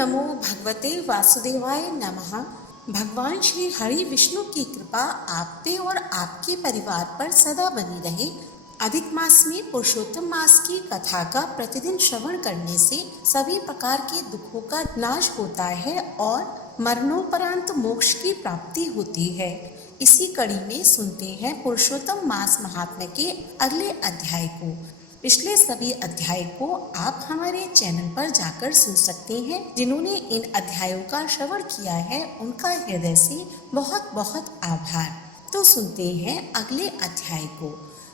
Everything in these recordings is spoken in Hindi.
नमो भगवते वासुदेवाय नमः। भगवान श्री हरि विष्णु की कृपा आप पे और आपके परिवार पर सदा बनी रहे। अधिक मास में पुरुषोत्तम मास की कथा का प्रतिदिन श्रवण करने से सभी प्रकार के दुखों का नाश होता है और मरणोपरांत मोक्ष की प्राप्ति होती है। इसी कड़ी में सुनते हैं पुरुषोत्तम मास महात्म्य के अगले अध्याय को। पिछले सभी अध्याय को आप हमारे चैनल पर जाकर सुन सकते हैं। जिन्होंने इन अध्यायों का श्रवण किया है उनका हृदय से बहुत बहुत आभार। तो सुनते हैं अगले अध्याय को।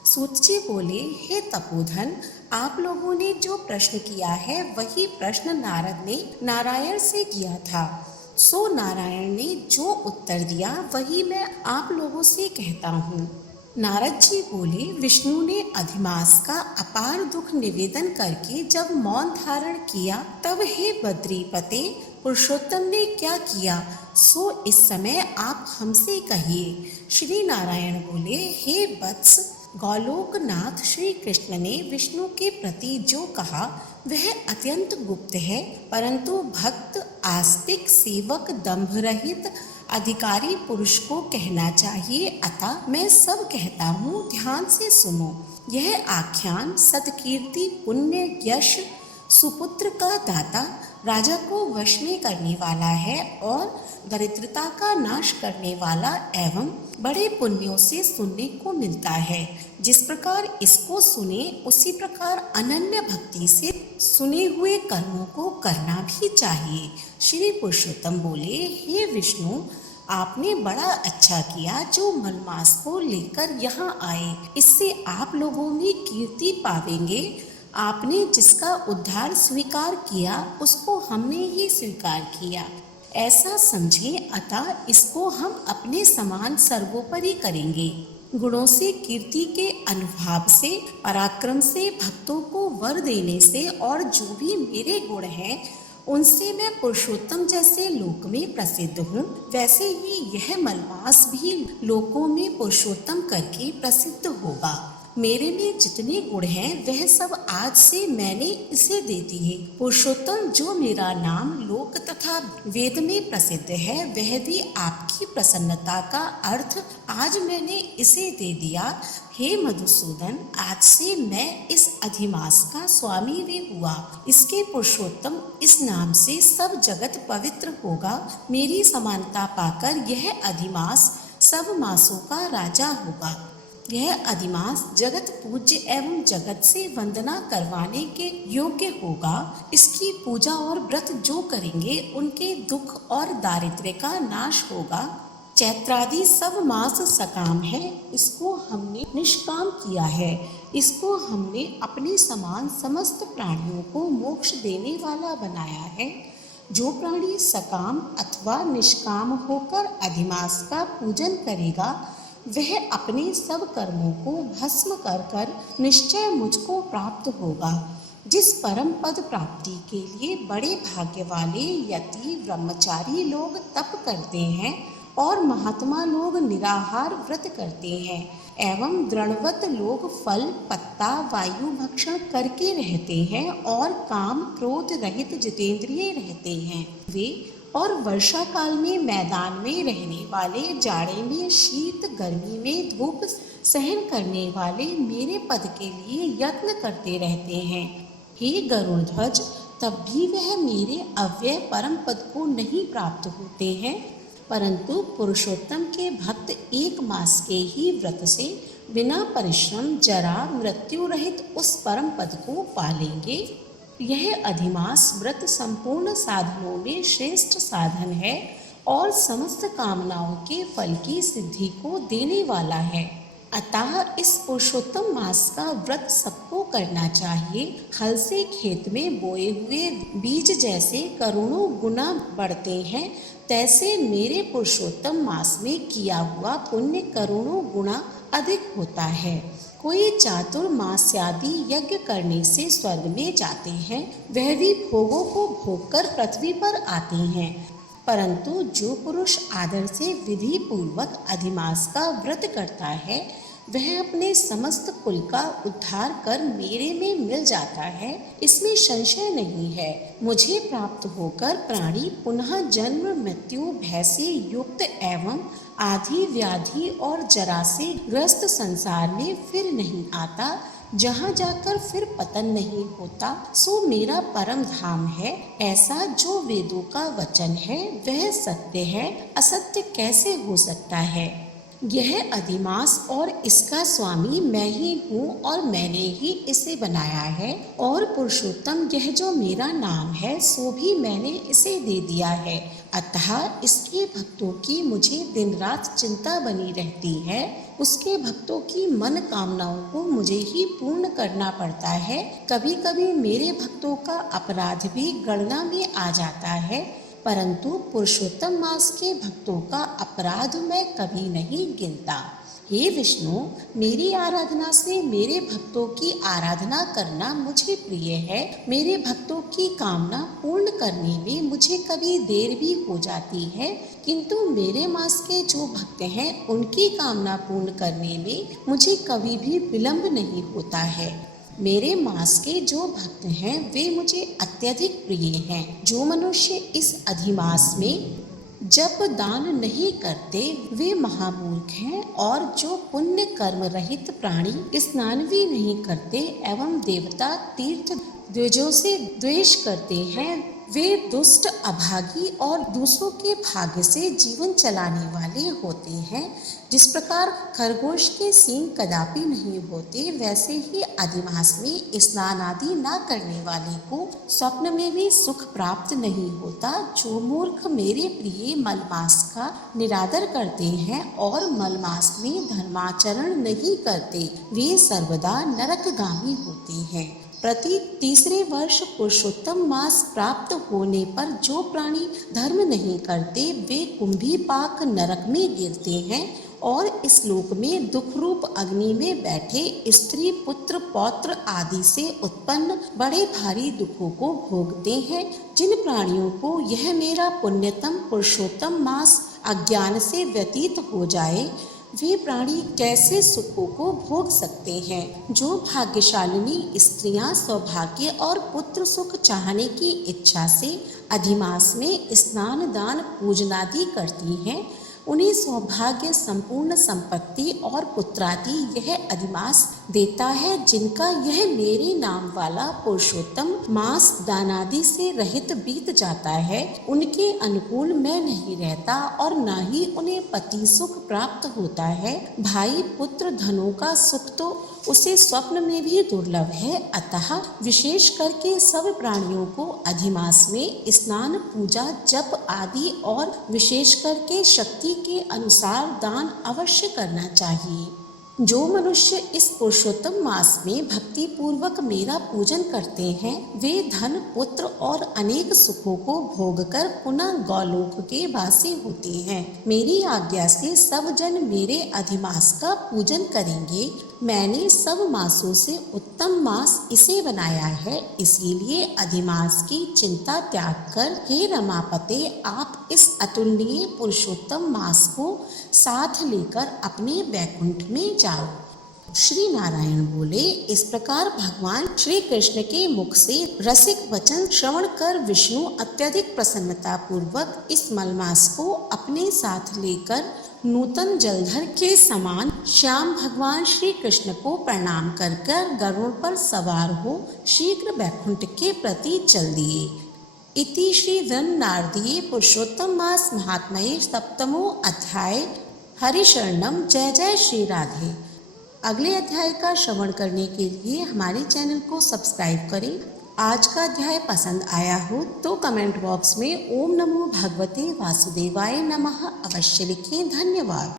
सूत जी बोले, हे तपोधन, आप लोगों ने जो प्रश्न किया है वही प्रश्न नारद ने नारायण से किया था। सो नारायण ने जो उत्तर दिया वही मैं आप लोगों से कहता हूँ। नारद जी बोले, विष्णु ने अधिमास का अपार दुख निवेदन करके जब मौन धारण किया तब हे बद्रीपते, पुरुषोत्तम ने क्या किया सो इस समय आप हमसे कहिए। श्री नारायण बोले, हे वत्स, गौलोकनाथ श्री कृष्ण ने विष्णु के प्रति जो कहा वह अत्यंत गुप्त है, परंतु भक्त, आस्तिक, सेवक, दंभ रहित अधिकारी पुरुष को कहना चाहिए। अतः मैं सब कहता हूँ, ध्यान से सुनो। यह आख्यान सत्कीर्ति, पुण्य, यश, सुपुत्र का दाता, राजा को वश में करने वाला है और दरिद्रता का नाश करने वाला एवं बड़े पुण्यों से सुनने को मिलता है। जिस प्रकार इसको सुने उसी प्रकार अनन्य भक्ति से सुने हुए कर्मों को करना भी चाहिए। श्री पुरुषोत्तम बोले, हे विष्णु, आपने बड़ा अच्छा किया जो मलमास को लेकर यहाँ आए। इससे आप लोगों में कीर्ति पावेंगे। आपने जिसका उद्धार स्वीकार किया उसको हमने ही स्वीकार किया, ऐसा समझें। अतः इसको हम अपने समान सर्वोपरि करेंगे। गुणों से, कीर्ति के अनुभाव से, पराक्रम से, भक्तों को वर देने से और जो भी मेरे गुण हैं उनसे मैं पुरुषोत्तम जैसे लोक में प्रसिद्ध हूँ, वैसे ही यह मलमास भी लोकों में पुरुषोत्तम करके प्रसिद्ध होगा। मेरे में जितने गुण हैं वह सब आज से मैंने इसे दे दिए। पुरुषोत्तम जो मेरा नाम लोक तथा वेद में प्रसिद्ध है वह भी आपकी प्रसन्नता का अर्थ आज मैंने इसे दे दिया। हे मधुसूदन, आज से मैं इस अधिमास का स्वामी भी हुआ। इसके पुरुषोत्तम इस नाम से सब जगत पवित्र होगा। मेरी समानता पाकर यह अधिमास सब मासों का राजा होगा। यह अधिमास जगत पूज्य एवं जगत से वंदना करवाने के योग्य होगा। इसकी पूजा और व्रत जो करेंगे उनके दुख और दारिद्र्य का नाश होगा। चैत्रादि सब मास सकाम है, इसको हमने निष्काम किया है। इसको हमने अपने समान समस्त प्राणियों को मोक्ष देने वाला बनाया है। जो प्राणी सकाम अथवा निष्काम होकर अधिमास का पूजन करेगा वह अपने सब कर्मों को भस्म कर कर निश्चय मुझको प्राप्त होगा। जिस परम पद प्राप्ति के लिए बड़े भाग्य वाले यति, ब्रह्मचारी लोग तप करते हैं और महात्मा लोग निराहार व्रत करते हैं एवं दृढ़वत लोग फल, पत्ता, वायु भक्षण करके रहते हैं और काम, क्रोध रहित जितेंद्रिय रहते हैं वे, और वर्षा काल में मैदान में रहने वाले, जाड़े में शीत, गर्मी में धूप सहन करने वाले मेरे पद के लिए यत्न करते रहते हैं। हे गरुड़ ध्वज, तब भी वह मेरे अव्यय परम पद को नहीं प्राप्त होते हैं, परंतु पुरुषोत्तम के भक्त एक मास के ही व्रत से बिना परिश्रम, जरा, मृत्यु रहित उस परम पद को पालेंगे। यह अधिमास व्रत संपूर्ण साधनों में श्रेष्ठ साधन है और समस्त कामनाओं के फल की सिद्धि को देने वाला है। अतः इस पुरुषोत्तम मास का व्रत सबको करना चाहिए। हल से खेत में बोए हुए बीज जैसे करोड़ों गुना बढ़ते हैं, तैसे मेरे पुरुषोत्तम मास में किया हुआ पुण्य करोड़ों गुना अधिक होता है। कोई चातुर्मास्यादि यज्ञ करने से स्वर्ग में जाते हैं, वह भी भोगों को भोग कर पृथ्वी पर आते हैं, परंतु जो पुरुष आदर से विधि पूर्वक अधिमास का व्रत करता है वह अपने समस्त कुल का उद्धार कर मेरे में मिल जाता है, इसमें संशय नहीं है। मुझे प्राप्त होकर प्राणी पुनः जन्म मृत्यु भय से युक्त एवं आदि व्याधि और जरा से ग्रस्त संसार में फिर नहीं आता, जहाँ जाकर फिर पतन नहीं होता, सो मेरा परम धाम है। ऐसा जो वेदों का वचन है वह सत्य है, असत्य कैसे हो सकता है। यह अधिमास और इसका स्वामी मैं ही हूँ और मैंने ही इसे बनाया है। और पुरुषोत्तम यह जो मेरा नाम है सो भी मैंने इसे दे दिया है। अतः इसके भक्तों की मुझे दिन रात चिंता बनी रहती है। उसके भक्तों की मन कामनाओं को मुझे ही पूर्ण करना पड़ता है। कभी कभी मेरे भक्तों का अपराध भी गणना में आ जाता है, परंतु पुरुषोत्तम मास के भक्तों का अपराध मैं कभी नहीं गिनता। हे विष्णु, मेरी आराधना से मेरे भक्तों की आराधना करना मुझे प्रिय है। मेरे भक्तों की कामना पूर्ण करने में मुझे कभी देर भी हो जाती है, किंतु मेरे मास के जो भक्त हैं उनकी कामना पूर्ण करने में मुझे कभी भी विलंब नहीं होता है। मेरे मास के जो भक्त हैं वे मुझे अत्यधिक प्रिय हैं। जो मनुष्य इस अधिमास में जप दान नहीं करते वे महामूर्ख हैं, और जो पुण्य कर्म रहित प्राणी स्नान भी नहीं करते एवं देवता तीर्थ द्विजों से द्वेष करते हैं वे दुष्ट अभागी और दूसरों के भाग्य से जीवन चलाने वाले होते हैं। जिस प्रकार खरगोश के सींग कदापि नहीं होते, वैसे ही अधिमास में स्नान आदि न करने वाले को स्वप्न में भी सुख प्राप्त नहीं होता। जो मूर्ख मेरे प्रिय मलमास का निरादर करते हैं और मलमास में धर्माचरण नहीं करते, वे सर्वदा नरकगामी होते हैं। प्रति तीसरे वर्ष पुरुषोत्तम मास प्राप्त होने पर जो प्राणी धर्म नहीं करते वे कुंभीपाक नरक में गिरते हैं और इस लोक में दुख रूप अग्नि में बैठे स्त्री पुत्र पौत्र आदि से उत्पन्न बड़े भारी दुखों को भोगते हैं। जिन प्राणियों को यह मेरा पुण्यतम पुरुषोत्तम मास अज्ञान से व्यतीत हो जाए, वे प्राणी कैसे सुखों को भोग सकते हैं। जो भाग्यशालिनी स्त्रियां सौभाग्य और पुत्र सुख चाहने की इच्छा से अधिमास में स्नान दान पूजनादि करती हैं, उन्हें सौभाग्य संपूर्ण संपत्ति और पुत्रादि यह अधिमास देता है। जिनका यह मेरे नाम वाला पुरुषोत्तम मास दानादि से रहित बीत जाता है, उनके अनुकूल मैं नहीं रहता और न ही उन्हें पति सुख प्राप्त होता है। भाई पुत्र धनों का सुख तो उसे स्वप्न में भी दुर्लभ है। अतः विशेष करके सब प्राणियों को अधिमास में स्नान पूजा जप आदि और विशेष करके शक्ति के अनुसार दान अवश्य करना चाहिए। जो मनुष्य इस पुरुषोत्तम मास में भक्ति पूर्वक मेरा पूजन करते हैं, वे धन पुत्र और अनेक सुखों को भोगकर पुनः गौलोक के वासी होते हैं। मेरी आज्ञा से सब जन मेरे अधिमास का पूजन करेंगे। मैंने सब मासों से उत्तम मास इसे बनाया है, इसीलिए अधिमास की चिंता त्याग कर हे रमापते आप इस अतुलनीय पुरुषोत्तम मास को साथ लेकर अपने वैकुंठ में जाओ। श्री नारायण बोले। इस प्रकार भगवान श्री कृष्ण के मुख से रसिक वचन श्रवण कर विष्णु अत्यधिक प्रसन्नता पूर्वक इस मलमास को अपने साथ लेकर नूतन जलधर के समान श्याम भगवान श्री कृष्ण को प्रणाम कर गरुड़ पर सवार हो शीघ्र वैकुंठ के प्रति चल दिए। इति श्री नारदीय पुरुषोत्तम मास महात्म्ये सप्तमो अध्याय। हरिशरणम। जय जय श्री राधे। अगले अध्याय का श्रवण करने के लिए हमारे चैनल को सब्सक्राइब करें। आज का अध्याय पसंद आया हो तो कमेंट बॉक्स में ओम नमो भगवते वासुदेवाय नमः अवश्य लिखें। धन्यवाद।